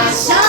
Nasha.